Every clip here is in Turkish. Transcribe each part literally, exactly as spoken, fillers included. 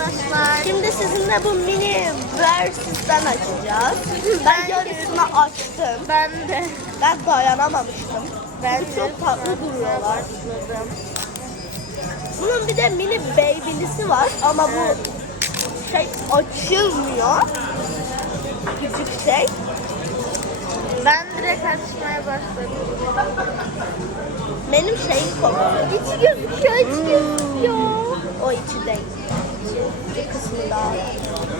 arkadaşlar. Şimdi sizinle bu mini versiyondan açacağız. Ben yarısını açtım. Ben de. Ben dayanamamıştım. Ben Çok tatlı duruyorlar. Bunun bir de mini baby'lisi var ama bu şey açılmıyor. Küçük şey. Ben direkt açmaya başladım. Benim şeyim kokuyor. İçi gözüküyor, içi gözüküyor. O içi değil. Bir kısmı daha var.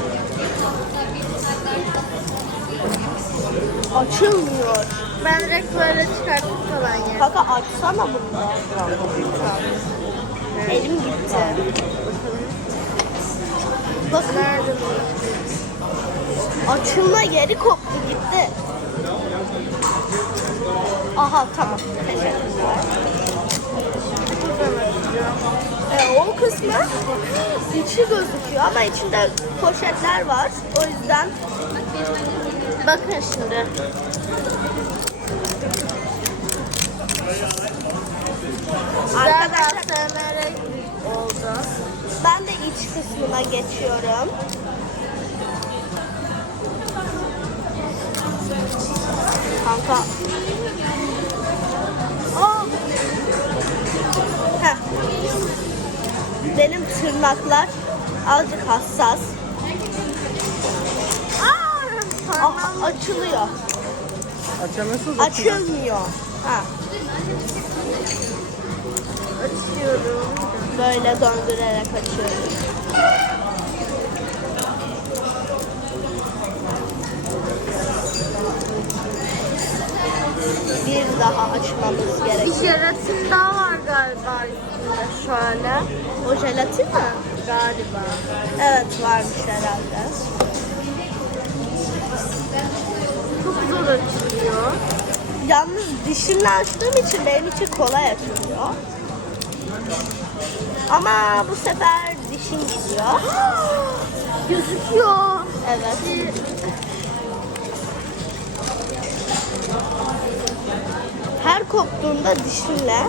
Açılmıyor. Ben direkt böyle çıkarttım falan ya. Kaka açsana bunu. Elim gitti. Bakın. Nerede bu? Açılma yeri koptu gitti. Aha tamam. Teşekkürler. E, o kısmı içi gözüküyor ama içinde poşetler var. O yüzden bakın şimdi. Arkadaşlar Arkadaşlar oldu. ben de iç kısmına geçiyorum. Kanka. Aa. Heh. Benim tırnaklar azıcık hassas. Aa, Aha, açılıyor. Açamıyorsunuz. Açılmıyor. Ha. açıyorum. Böyle döndürerek açıyorum. Bir daha açmamız Bir gerekiyor. jelatin daha var galiba üstünde şöyle. O jelatin mi? Galiba. Evet varmış herhalde. Çok zor açılıyor. Yalnız dişimle açtığım için benim için kolay açılıyor. Ama bu sefer dişim gidiyor. Gözüküyor. Evet. Her koptuğunda dişimle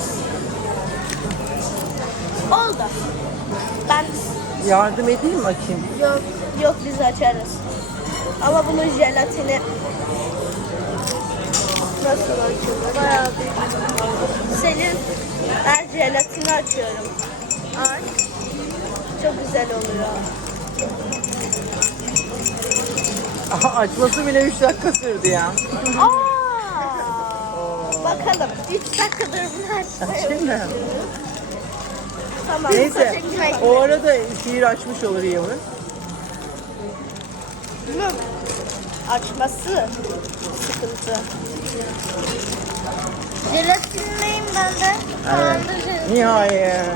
oldu. Ben Yardım edeyim mi açayım? yok yok biz açarız. Ama bunun jelatini nasıl açılır? Bayağı büyük. Senin ben jelatini açıyorum. Ay. Çok güzel oluyor. Aha, açması bile üç dakika sürdü ya. Aa! Bakalım. üç dakikadır bunu açmaya Açayım mı? Tamam. Neyse. Çekmek. O arada şiir açmış olur Yavuz. Bunun açması sıkıntı. Jelatinleyim ben de. Evet. Ben de jelatin. Nihayet.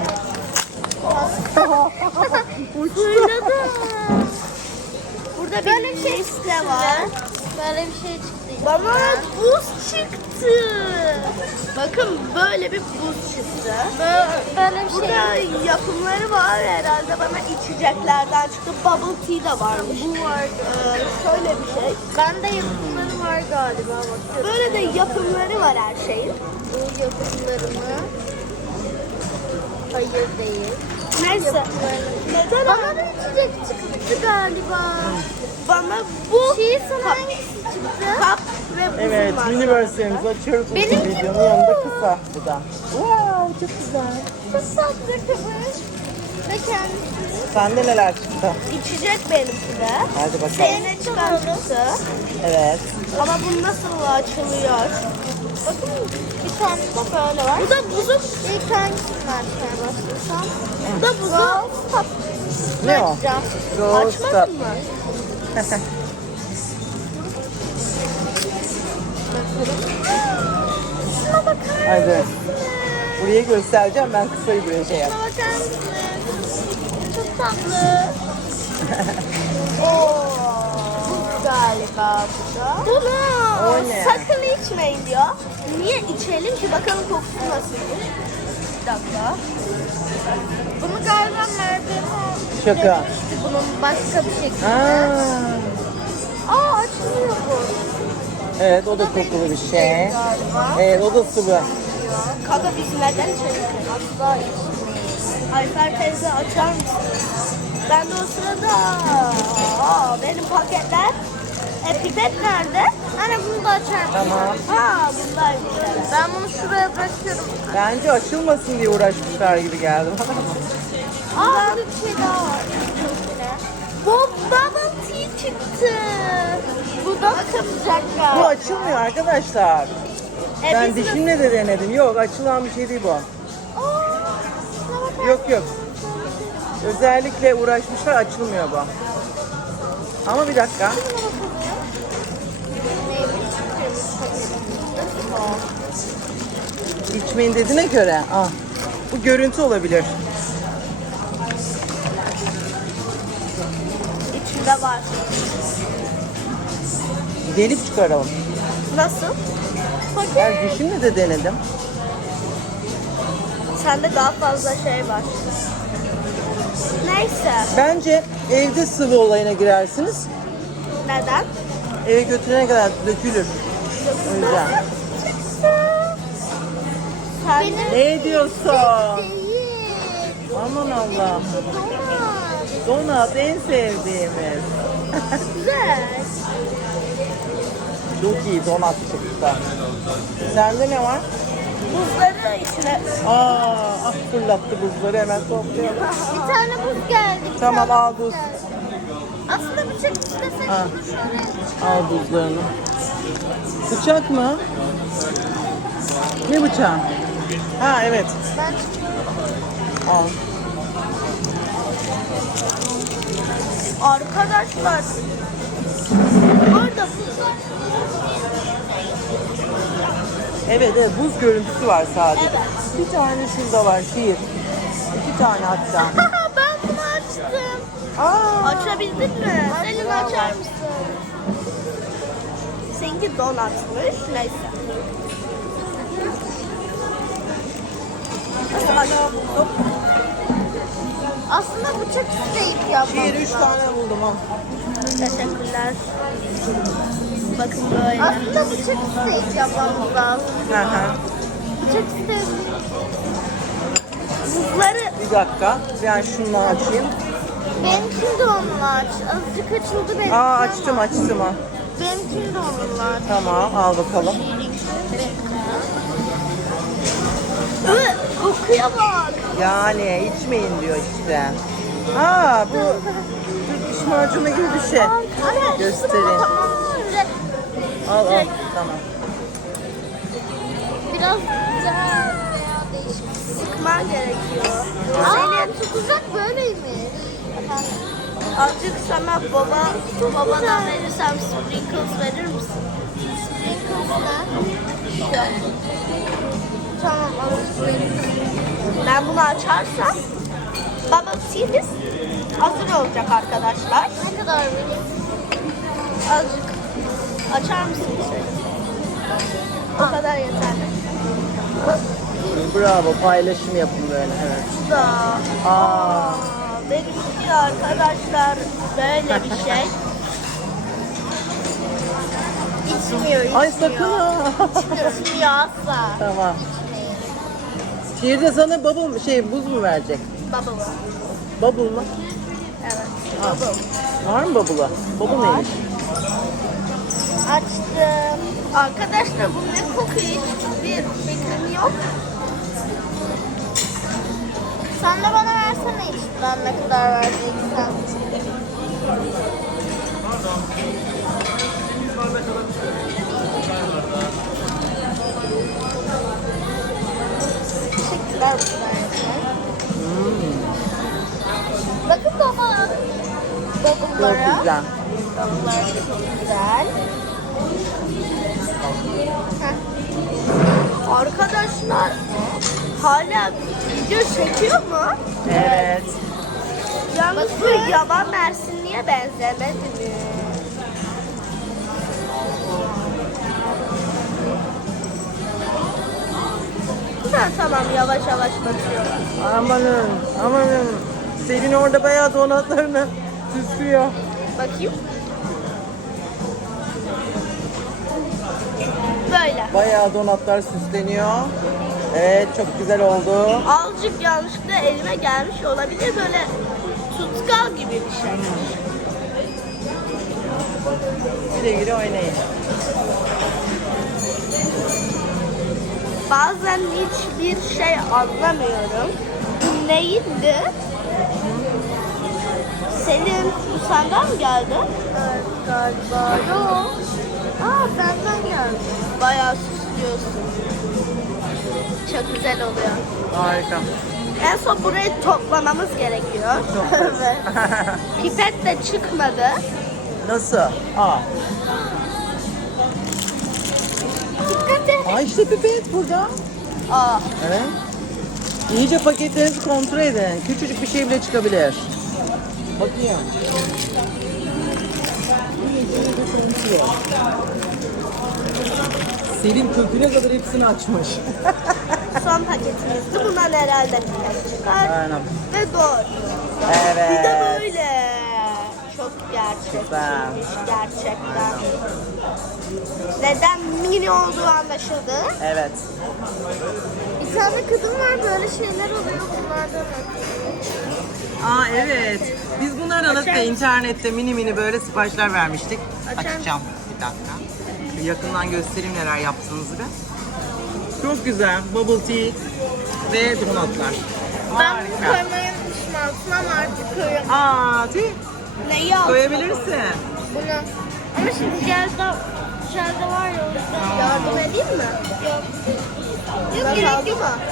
Fırladı. Burada bir liste var. Böyle bir şey çıktı. Bana buz çıktı. Bakın böyle bir buz çıktı. Böyle, böyle bir şey. Burada yapımları var herhalde, bana içeceklerden çıktı. Bubble tea de varmış. Bu var. Ee, şöyle bir şey. Bende yapımları var galiba. Bakıyorum. Böyle de yapımları var her şeyin. Bu yapımlarımı. Hayır değil. Neyse. Neden Bana da içecek çıktı galiba. bana bu Şiir sana kap, hangisi çıktı? kap ve buzum Evet, var. mini versiyonumuzu açıyoruz. Bu Benimki videonun bu. yanında kısa bu da. Wow, çok güzel. Çok tatlı kıvır. Ve kendisi. Sende neler çıktı? İçecek benimki de. Hadi bakalım. Senin çıkartısı. Evet. Ama bu nasıl açılıyor? Bakın bir tane de böyle var. Bu da buzum. İlk hangisini açmaya başlasam? Bu da buzum. Rose Pop. Ne o? Açacağım. Rose Stop. Açmadın mı? Şuna bakar Hadi. mısın? Buraya göstereceğim, ben kısayı böyle şey yap. Şuna bakar mısın? Çok tatlı. Oo. Buz galiba bu da. Bunu O ne? sakın içmeyin diyor. Niye içelim ki? Bakalım kokusu nasılmış. Bir dakika. Bunu galiba Merve'nin Şaka. bunun başka bir şekilde. Aa, Aa açılıyor bu. evet, o da kokulu bir şey. Galiba. Evet, o da sıvı. Kanka biz neden içelim? Asla içmeyiz. Ayfer teyze açar mısın? Ben de o sırada aa, benim paketler e, pipet nerede? Anne bunu da açar mısın? Tamam. Ha bundaymış. Evet. Ben bunu şuraya bırakıyorum. Bence açılmasın diye uğraşmışlar gibi geldi. Aa burada bir şey daha var. Bu bubble tea çıktı. Bu da sıcak Bu galiba. açılmıyor arkadaşlar. E, Ben biz de- dişimle de denedim. Yok, açılan bir şey değil bu. Aa, şuna bakar Yok yok. Özellikle uğraşmışlar, açılmıyor bu. Ama bir dakika. İçmeyin dediğine göre. Ah, bu görüntü olabilir. İçinde var. Delip çıkaralım. Nasıl? Ben dişimle de denedim. Sende daha fazla şey var. Neyse. Bence evde sıvı olayına girersiniz. Neden? Eve götürene kadar dökülür. O yüzden. Sen Ne diyorsun? değil. Aman Allah'ım. Donat. Donat en sevdiğimiz. güzel. Çok iyi donat çıktı. Sende ne var? Buzları içine. Aa, ah fırlattı buzları, hemen toplayalım. Bir tane buz geldi. bir Tamam, tane al buz. geldi. Aslında bıçak istesek Ha. şunu şöyle Al buzlarını. Bıçak mı? Ne bıçağı? Ha evet. ben Al. Arkadaşlar. Orada buzlar. Evet evet, buz görüntüsü var sadece. Evet. Bir tane şurada var, şiir. İki tane hatta. ben bunu açtım. Aa, Açabildin mi? Selin açar mısın? Seninki donatmış. Neyse. Aç. Aslında bıçak isteyip yapmam. şiir üç tane buldum ha. Teşekkürler. Bakın böyle. Aslında bıçak isteyip yapmamız lazım. Hı hı. Bıçak isteyip. Buzları Bir dakika, ben şunu açayım. Benimkini de onunla aç. Azıcık açıldı benimki. Aa, ama. açtım açtım ha. Benimkini de onunla aç. Tamam, al bakalım. Hı, kokuya bak. Yani içmeyin diyor işte. Ha, bu Türk diş macunu gibi bir şey. Anne, Göstereyim. Tamam. Şöyle Al al, tamam. biraz güzel veya değişik. Sıkman gerekiyor. Aa, tutacak böyleymiş. Efendim? Azıcık sana baba, babadan verirsem sprinkles verir misin? Sprinkles ne? Tamam alırım. Ben bunu açarsam bubble tea'miz hazır olacak arkadaşlar. Ne kadar vereyim? Azıcık açar mısın sen? O kadar yeterli. Bravo, paylaşım yapın böyle, evet. Bu da. Aa, Aa, benimki arkadaşlar böyle bir şey. İçmiyor, içmiyor. ay sakın ha. İçmiyor asla. Tamam. Şiir de sana bubble mı, şey buz mu verecek? Bubble. Bubble mı? Evet. Ha. Var mı bubble'ı? Bubble Var. neymiş? Açtım. Arkadaşlar bu ne kokuyor? Hiçbir fikrim yok. Sen de bana versene içinden ne kadar vereceksen. Teşekkürler bunlar. Bakın baba. Çok Bubble'lara. güzel. Bubble'lar çok güzel. Heh. Arkadaşlar hala video çekiyor mu? Evet. Yalnız bu yaban mersinliye benzemedi mi? Ha, tamam yavaş yavaş bakıyorlar. Amanın, amanın. Selin orada bayağı donatlarını süslüyor. Bakayım. Böyle. Bayağı donatlar süsleniyor. Evet, çok güzel oldu. Azıcık yanlışlıkla elime gelmiş olabilir. Böyle Tutkal gibi bir şey. Güle güle oynayın. Bazen hiçbir şey anlamıyorum. Bu neydi? Senin bu senden mi geldi? Evet galiba. Yok. Aa benden geldi. Bayağı süslüyorsun. Çok güzel oluyor. Harika. En son burayı toplamamız gerekiyor. Evet. Pipet de çıkmadı. Nasıl? Aa. Dikkat et. Aa işte pipet burada. Aa, Evet. İyice paketlerinizi kontrol edin. Küçücük bir şey bile çıkabilir. Bakayım. Selim köküne kadar hepsini açmış. son paketimizdi. Bundan herhalde pipet çıkar. Aynen. Ve doğru. Evet. Bir de böyle. Çok gerçekçiymiş Güzel. gerçekten. Neden mini olduğu anlaşıldı. Evet. Bir tane kadın var böyle şeyler oluyor bunlardan. Aa evet. Biz bunlardan aslında internette mini mini böyle siparişler vermiştik. Açar Açacağım. Bir dakika. Bir yakından göstereyim neler yaptığınızı da. Çok güzel. Bubble tea ve donatlar. Ben bunu koymayı unutmuşum altına ama artık koyuyorum. Aa, tea. Neyi aldın? Koyabilirsin. Bunu. Ama şimdi jelde, jelde var ya o yüzden. Yardım edeyim mi? Yok. Yok Yok gerek gerek yok. yok.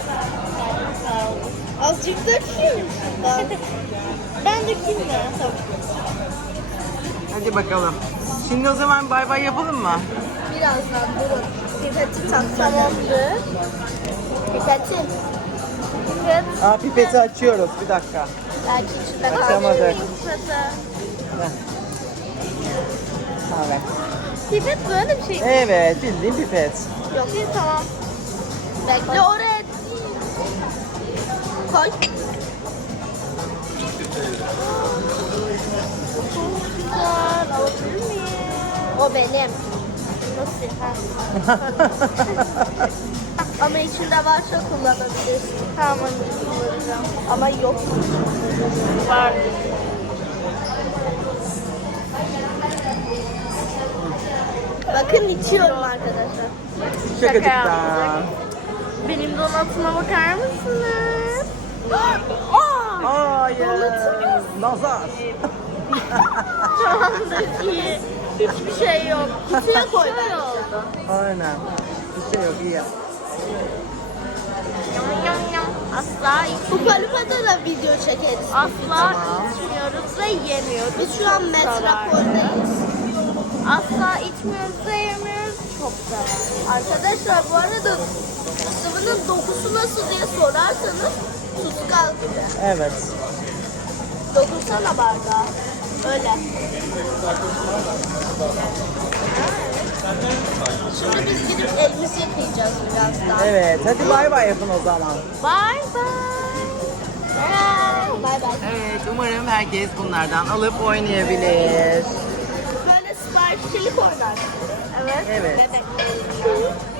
Azıcık dökeyim şuradan. Ben dökeyim mi? Tamam. Hadi bakalım. Şimdi o zaman bay bay yapalım mı? Birazdan durun. Pipeti tak. Tamamdır. Pipetin. Pipet. Aa pipeti açıyoruz. Bir dakika. Belki içinde kaldı. Açamadık. Pipete. Heh. Evet. Pipet böyle bir şey. Evet, bildiğin pipet. Yok iyi tamam. Bekle oraya koy. Güzel. Alabilir miyim? O benim. Nasıl? Ha. Ama içinde varsa kullanabilirsin. Tamam hadi kullanacağım. Ama yok. Var. Bakın içiyorum arkadaşlar. Şakacıktan. Benim donatıma bakar mısınız? Aa! Hayır. Nazar. Tamamdır iyi. Hiçbir şey yok. Kutuya koy. Şöyle oldu. Aynen. Bir şey yok iyi. Yam yam yam. Asla iç, Bu palipata da video çekeriz. asla içmiyoruz ve yemiyoruz. Biz şu an metropoldayız. Asla içmiyoruz ve yemiyoruz. Çok sever. Arkadaşlar bu arada sıvının dokusu nasıl diye sorarsanız tutkal gibi. Evet. Dokunsana bardağa. Öyle. Şimdi biz gidip elimizi yıkayacağız birazdan. Evet. Hadi bay bay yapın o zaman. Bye bye. Bye. Bay bay. Evet. Umarım herkes bunlardan alıp oynayabilir. Böyle siparişçilik oynar. Evet. Evet. Bebek.